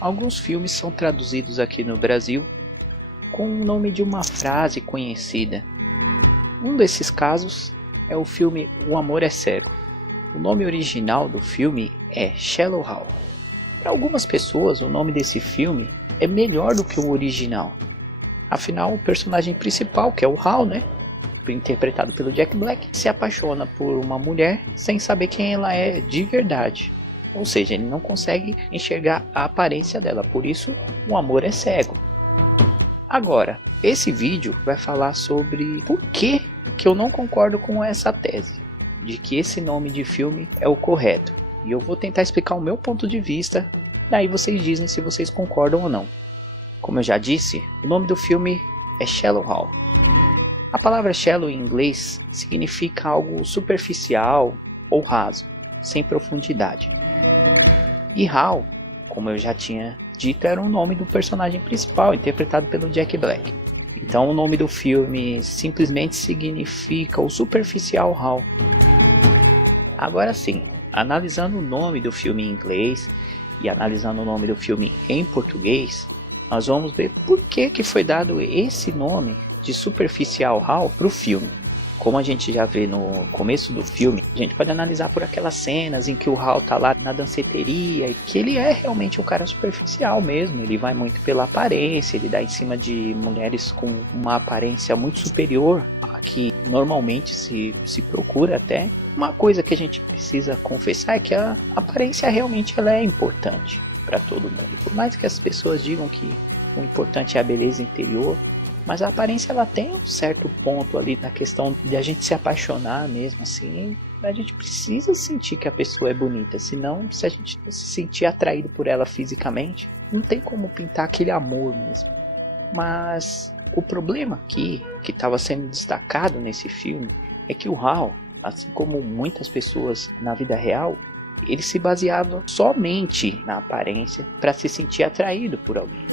Alguns filmes são traduzidos aqui no Brasil com o nome de uma frase conhecida. Um desses casos é o filme O Amor é Cego. O nome original do filme é Shallow Hal. Para algumas pessoas, o nome desse filme é melhor do que o original. Afinal, o personagem principal, que é o Hal, interpretado pelo Jack Black, se apaixona por uma mulher sem saber quem ela é de verdade. Ou seja, ele não consegue enxergar a aparência dela, por isso o amor é cego. Agora, esse vídeo vai falar sobre por que eu não concordo com essa tese, de que esse nome de filme é o correto. E eu vou tentar explicar o meu ponto de vista, daí vocês dizem se vocês concordam ou não. Como eu já disse, o nome do filme é Shallow Hal. A palavra shallow em inglês significa algo superficial ou raso, sem profundidade. E Hal, como eu já tinha dito, era o nome do personagem principal, interpretado pelo Jack Black. Então o nome do filme simplesmente significa o superficial Hal. Agora sim, analisando o nome do filme em inglês e analisando o nome do filme em português, nós vamos ver por que foi dado esse nome de superficial Hal para o filme. Como a gente já vê no começo do filme, a gente pode analisar por aquelas cenas em que o Hal tá lá na danceteria e que ele é realmente um cara superficial mesmo. Ele vai muito pela aparência, ele dá em cima de mulheres com uma aparência muito superior a que normalmente se procura até. Uma coisa que a gente precisa confessar é que a aparência realmente ela é importante para todo mundo. Por mais que as pessoas digam que o importante é a beleza interior, mas a aparência ela tem um certo ponto ali na questão de a gente se apaixonar mesmo assim. A gente precisa sentir que a pessoa é bonita, senão se a gente se sentir atraído por ela fisicamente, não tem como pintar aquele amor mesmo. Mas o problema aqui, que estava sendo destacado nesse filme, é que o Hal, assim como muitas pessoas na vida real, ele se baseava somente na aparência para se sentir atraído por alguém.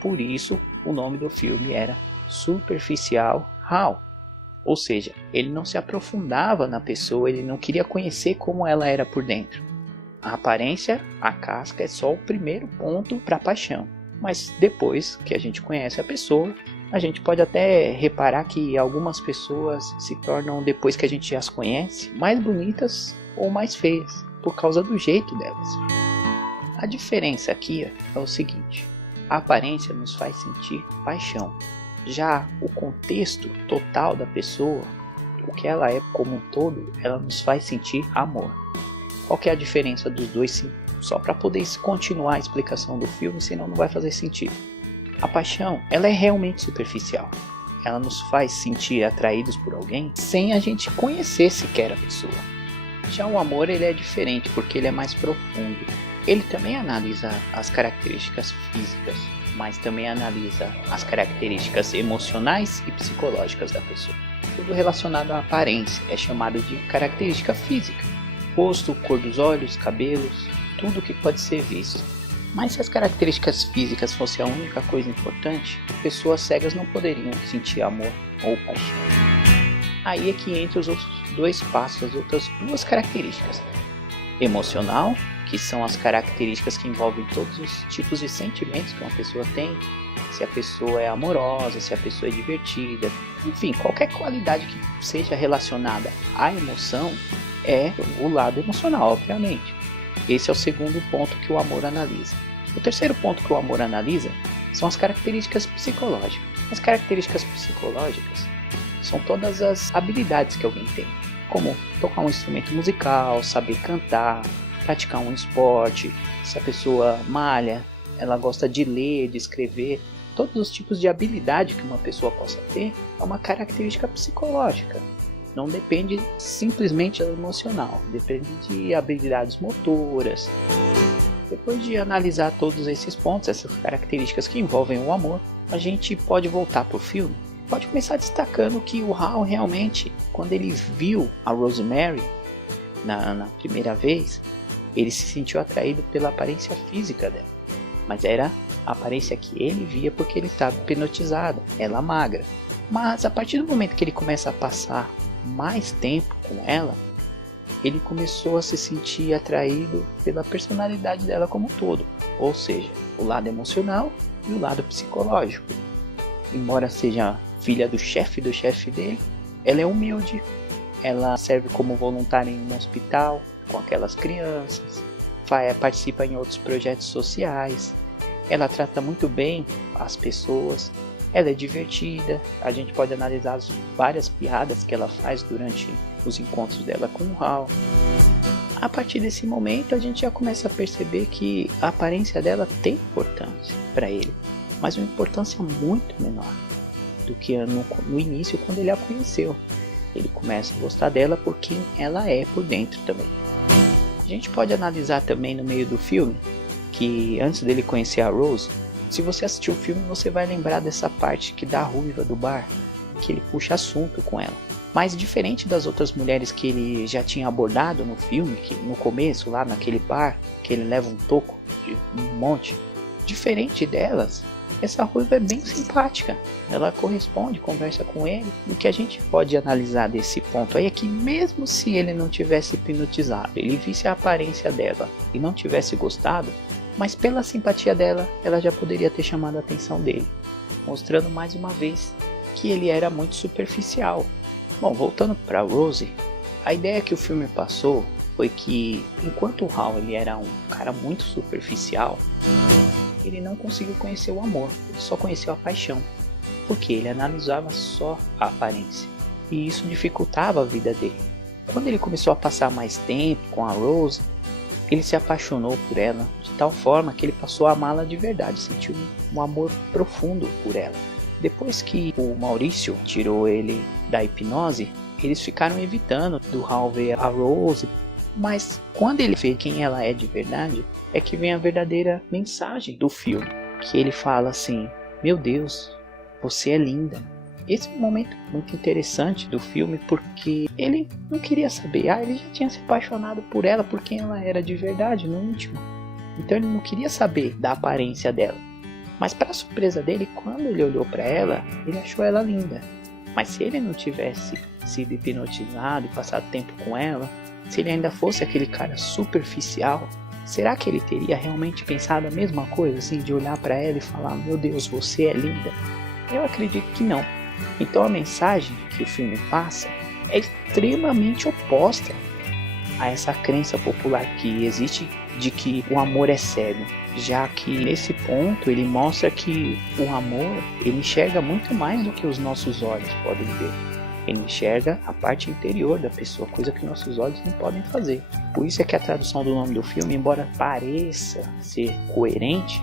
Por isso, o nome do filme era Superficial Hal. Ou seja, ele não se aprofundava na pessoa, ele não queria conhecer como ela era por dentro. A aparência, a casca, é só o primeiro ponto para a paixão. Mas depois que a gente conhece a pessoa, a gente pode até reparar que algumas pessoas se tornam, depois que a gente as conhece, mais bonitas ou mais feias, por causa do jeito delas. A diferença aqui é o seguinte: a aparência nos faz sentir paixão. Já o contexto total da pessoa, o que ela é como um todo, ela nos faz sentir amor. Qual que é a diferença dos dois? Sim, só para poder continuar a explicação do filme, senão não vai fazer sentido. A paixão, ela é realmente superficial. Ela nos faz sentir atraídos por alguém sem a gente conhecer sequer a pessoa. Já o amor, ele é diferente porque ele é mais profundo. Ele também analisa as características físicas, mas também analisa as características emocionais e psicológicas da pessoa. Tudo relacionado à aparência é chamado de característica física. Rosto, cor dos olhos, cabelos, tudo que pode ser visto. Mas se as características físicas fossem a única coisa importante, pessoas cegas não poderiam sentir amor ou paixão. Aí é que entra os outros dois passos, as outras duas características. Emocional, que são as características que envolvem todos os tipos de sentimentos que uma pessoa tem. Se a pessoa é amorosa, se a pessoa é divertida, enfim, qualquer qualidade que seja relacionada à emoção é o lado emocional, obviamente. Esse é o segundo ponto que o amor analisa. O terceiro ponto que o amor analisa são as características psicológicas. As características psicológicas são todas as habilidades que alguém tem, como tocar um instrumento musical, saber cantar, praticar um esporte, se a pessoa malha, ela gosta de ler, de escrever. Todos os tipos de habilidade que uma pessoa possa ter é uma característica psicológica. Não depende simplesmente do emocional, depende de habilidades motoras. Depois de analisar todos esses pontos, essas características que envolvem o amor, a gente pode voltar para o filme. Pode começar destacando que o Hal realmente, quando ele viu a Rosemary na primeira vez, ele se sentiu atraído pela aparência física dela. Mas era a aparência que ele via porque ele estava hipnotizado, ela magra. Mas a partir do momento que ele começa a passar mais tempo com ela, ele começou a se sentir atraído pela personalidade dela como um todo, ou seja, o lado emocional e o lado psicológico. Embora seja filha do chefe dele, ela é humilde, ela serve como voluntária em um hospital com aquelas crianças, participa em outros projetos sociais, ela trata muito bem as pessoas, ela é divertida, a gente pode analisar as várias piadas que ela faz durante os encontros dela com o Hal. A partir desse momento a gente já começa a perceber que a aparência dela tem importância para ele, mas uma importância muito menor do que no início quando ele a conheceu. Ele começa a gostar dela por quem ela é por dentro também. A gente pode analisar também no meio do filme que antes dele conhecer a Rose, se você assistir o filme você vai lembrar dessa parte que da ruiva do bar, que ele puxa assunto com ela. Mas diferente das outras mulheres que ele já tinha abordado no filme, que no começo lá naquele bar, que ele leva um toco de um monte, diferente delas, essa ruiva é bem simpática, ela corresponde, conversa com ele. O que a gente pode analisar desse ponto aí é que mesmo se ele não tivesse hipnotizado, ele visse a aparência dela e não tivesse gostado, mas pela simpatia dela, ela já poderia ter chamado a atenção dele, mostrando mais uma vez que ele era muito superficial. Bom, voltando para Rose, a ideia que o filme passou foi que enquanto o Hal ele era um cara muito superficial, ele não conseguiu conhecer o amor, ele só conheceu a paixão, porque ele analisava só a aparência, e isso dificultava a vida dele. Quando ele começou a passar mais tempo com a Rose, ele se apaixonou por ela de tal forma que ele passou a amá-la de verdade, sentiu um amor profundo por ela. Depois que o Maurício tirou ele da hipnose, eles ficaram evitando do Hal ver a Rose, mas quando ele vê quem ela é de verdade, é que vem a verdadeira mensagem do filme, que ele fala assim: meu Deus, você é linda. Esse é um momento muito interessante do filme, porque ele não queria saber, ele já tinha se apaixonado por ela, por quem ela era de verdade no íntimo, então ele não queria saber da aparência dela. Mas para surpresa dele, quando ele olhou para ela, ele achou ela linda. Mas se ele não tivesse sido hipnotizado e passado tempo com ela, se ele ainda fosse aquele cara superficial, será que ele teria realmente pensado a mesma coisa, assim, de olhar para ela e falar: meu Deus, você é linda? Eu acredito que não. Então a mensagem que o filme passa é extremamente oposta a essa crença popular que existe de que o amor é cego, já que nesse ponto ele mostra que o amor ele enxerga muito mais do que os nossos olhos podem ver. Ele enxerga a parte interior da pessoa, coisa que nossos olhos não podem fazer. Por isso é que a tradução do nome do filme, embora pareça ser coerente,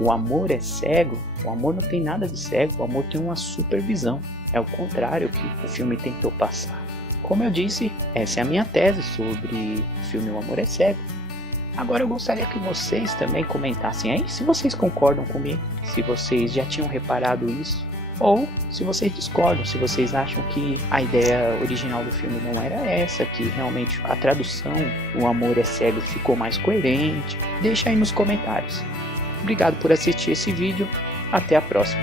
o amor é cego, o amor não tem nada de cego, o amor tem uma supervisão. É o contrário que o filme tentou passar. Como eu disse, essa é a minha tese sobre o filme O Amor é Cego. Agora eu gostaria que vocês também comentassem aí se vocês concordam comigo, se vocês já tinham reparado isso, ou se vocês discordam, se vocês acham que a ideia original do filme não era essa, que realmente a tradução O Amor é Cego ficou mais coerente. Deixa aí nos comentários. Obrigado por assistir esse vídeo, até a próxima.